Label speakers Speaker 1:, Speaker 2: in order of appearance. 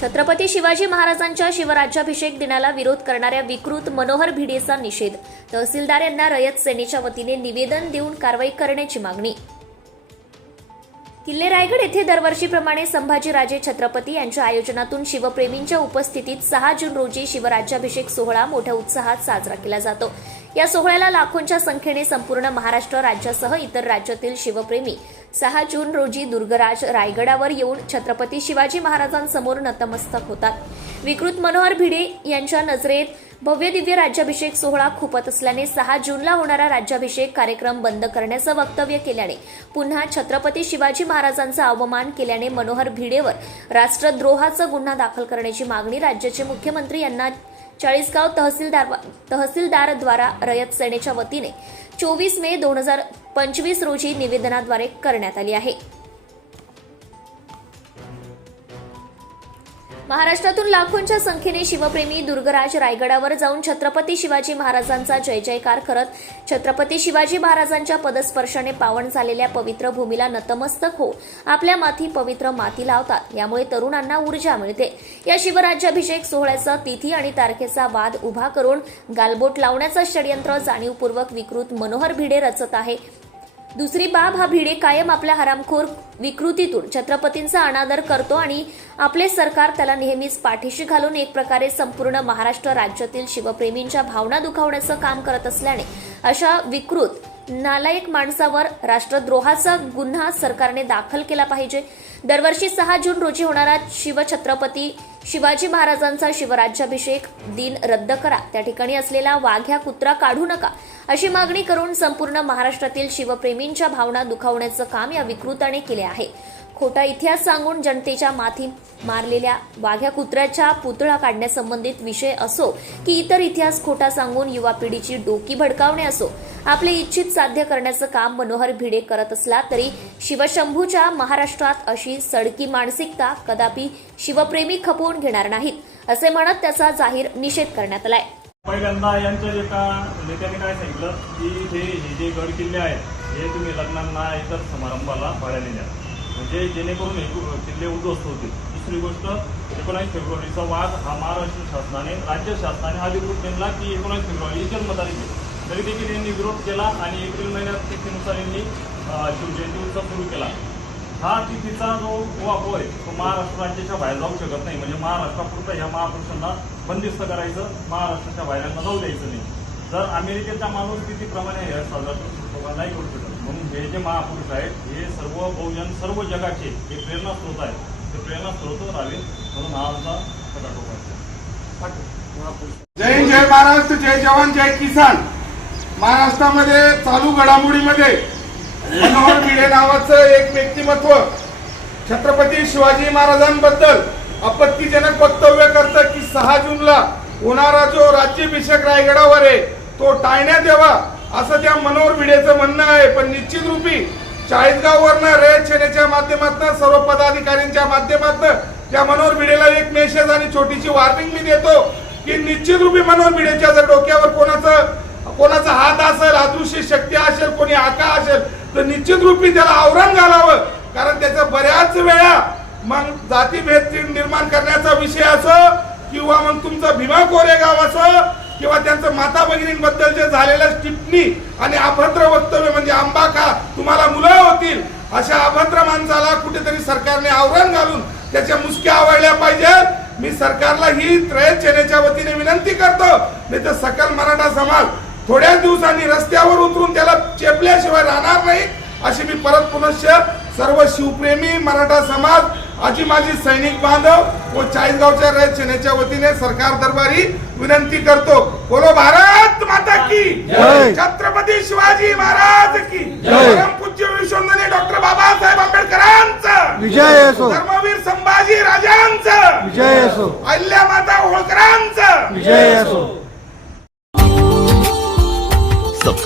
Speaker 1: छत्रपती शिवाजी महाराजांच्या शिवराज्याभिषेक दिनाला विरोध करणाऱ्या विकृत मनोहर भिडेचा निषेध. तहसीलदार यांना रयत सेनेच्या वतीने निवेदन देऊन कारवाई करण्याची मागणी. किल्ले रायगड येथे दरवर्षीप्रमाणे संभाजीराजे छत्रपती यांच्या आयोजनातून शिवप्रेमींच्या उपस्थितीत सहा जून रोजी शिवराज्याभिषेक सोहळा मोठ्या उत्साहात साजरा केला जातो. या सोहळ्याला लाखोंच्या संख्येने संपूर्ण महाराष्ट्र राज्यासह इतर राज्यातील शिवप्रेमी सहा जून रोजी दुर्गराज रायगडावर येऊन छत्रपती शिवाजी महाराजांसमोर नतमस्तक होतात. विकृत मनोहर भिडे यांच्या नजरेत भव्य दिव्य राज्याभिषेक सोहळा खुपत असल्याने सहा जूनला होणारा राज्याभिषेक कार्यक्रम बंद करण्याचं वक्तव्य केल्याने पुन्हा छत्रपती शिवाजी महाराजांचा अवमान केल्याने मनोहर भिडेवर राष्ट्रद्रोहाचा गुन्हा दाखल करण्याची मागणी राज्याचे मुख्यमंत्री यांना चाळीसगाव तहसीलदार तहसीलदारद्वारा रयत सेनेच्या वतीने चोवीस मे दोन हजार पंचवीस रोजी निवेदनाद्वारे करण्यात आली आहे. महाराष्ट्रातून लाखोंच्या संख्येने शिवप्रेमी दुर्गराज रायगडावर जाऊन छत्रपती शिवाजी महाराजांचा जय जयकार करत छत्रपती शिवाजी महाराजांच्या पदस्पर्शाने पावन झालेल्या पवित्र भूमीला नतमस्तक हो आपल्या माथी पवित्र माती लावतात. यामुळे तरुणांना ऊर्जा मिळते. या शिवराज्याभिषेक सोहळ्याचा तिथी आणि तारखेचा वाद उभा करून गालबोट लावण्याचं षडयंत्र जाणीवपूर्वक विकृत मनोहर भिडे रचत आहे. दुसरी बाब हा भिडे कायम आपल्या हरामखोर विकृतीतून छत्रपतींचा अनादर करतो आणि आपले सरकार त्याला नेहमीच पाठीशी घालून एक प्रकारे संपूर्ण महाराष्ट्र राज्यातील शिवप्रेमींच्या भावना दुखावण्याचं काम करत असल्याने अशा विकृत नालायक माणसावर राष्ट्रद्रोहाचा गुन्हा सरकारने दाखल केला पाहिजे. दरवर्षी सहा जून रोजी होणारा शिवछत्रपती शिवाजी महाराजांचा शिवराज्याभिषेक दिन रद्द करा. त्या ठिकाणी असलेला वाघ्या कुत्रा काढू नका अशी मागणी करून संपूर्ण महाराष्ट्रातील शिवप्रेमींच्या भावना दुखावण्याचं काम या विकृताने केले आहे. खोटा इतिहास सांगून जनतेच्या माथी मारलेल्या वाघ्या कुत्र्याच्या पुतळा काढण्यासंबंधित विषय असो की इतर इतिहास खोटा सांगून युवा पिढीची डोकी भडकावणे असो आपले इच्छित साध्य करण्याचं काम मनोहर भिडे करत असला तरी शिवशंभूच्या महाराष्ट्रात अशी सडकी मानसिकता कदापि शिवप्रेमी खपवून घेणार नाहीत असे म्हणत त्याचा जाहीर निषेध करण्यात आलाय.
Speaker 2: पहिल्यांदा यांच्या जे का म्हणजे नेत्याने काय सांगितलं की हे हे जे गड किल्ले आहेत हे तुम्ही लग्नांना इतर समारंभाला भाड्याने द्या. म्हणजे जेणेकरून हे किल्ले उद्ध्वस्त होतील. दुसरी गोष्ट एकोणावीस फेब्रुवारीचा वाद हा महाराष्ट्र शासनाने राज्य शासनाने अधिकृत नेमला की एकोणावीस फेब्रुवारी जन्मतारीख आहे. तरी देखील यांनी विरोध केला आणि एप्रिल महिन्यात तिथीनुसार यांनी शिवजयंती उत्सव सुरू केला. हा तिथीचा जो वापो आहे तो महाराष्ट्र राज्याच्या बाहेर जाऊ शकत नाही. म्हणजे महाराष्ट्रापुरता ह्या महापुरुषांना बंदिस्त करायचं महाराष्ट्राच्या बाहेरांना जाऊ द्यायचं नाही. जर अमेरिकेच्या माणूस तिथीप्रमाणे हे साजरा करू नाही करू शकत म्हणून हे जे महापुरुष आहेत हे सर्व बहुजन सर्व जगाचे हे प्रेरणास्त्रोत आहेत ते प्रेरणास्त्रोत राहावे म्हणून हा आमचा
Speaker 3: जय जय महाराष्ट्र जय जवान जय किसान. महाराष्ट्रामध्ये चालू घडामोडीमध्ये मनोहर भिडे नावाचं एक व्यक्तिमत्व छत्रपती शिवाजी महाराजांबद्दल आपत्तीजनक वक्तव्य करतं की सहा जूनला होणारा जो राज्याभिषेक रायगडावर आहे तो टाळण्यात यावा असं त्या मनोहर भिडेचं म्हणणं आहे. पण निश्चित रूपी चाळीसगाववरनं रेड सेनेच्या माध्यमातून सर्व पदाधिकाऱ्यांच्या माध्यमातून त्या मनोहर भिडेला एक मेसेज आणि छोटीशी वॉर्निंग मी देतो की निश्चित रूपी मनोहर भिडेच्या जर डोक्यावर कोणाचं कोणाचा हात असेल अदृश्य शक्ती असेल कोणी आका असेल तर निश्चित रूपी त्याला आवरण घालावं. कारण त्याचं बऱ्याच वेळा मग जातीभेद निर्माण करण्याचा विषय असो किंवा मग तुमचं भीमा कोरेगाव असो किंवा त्यांचं माता भगिनींबद्दल जे झालेलं टिप्पणी आणि अभद्र वक्तव्य म्हणजे आंबा खा तुम्हाला मुलं होतील अशा अभद्र माणसाला कुठेतरी सरकारने आवरण घालून त्याच्या मुसक्या आवडल्या पाहिजेत. मी सरकारला ही त्रयत सेनेच्या वतीने विनंती करतो. नाही तर सकल मराठा समाज थोड्या दिवसांनी रस्त्यावर उतरून त्याला चेपल्याशिवाय राहणार नाही अशी मी परत पुनश्च सर्व शिवप्रेमी मराठा समाज आजी माजी सैनिक बांधव व चाळीसगावच्या रयत सेनेच्या वतीने सरकार दरबारी विनंती करतो. बोलो भारत माता की
Speaker 4: जय.
Speaker 3: छत्रपती शिवाजी महाराज की.
Speaker 4: जय.
Speaker 3: परमपूज्य विश्वंदने डॉक्टर बाबासाहेब आंबेडकरांचं.
Speaker 4: विजय असो.
Speaker 3: धर्मवीर संभाजी राजांचं.
Speaker 4: विजय असो.
Speaker 3: अहिल्या माता होळकरांचं.
Speaker 4: विजय असो.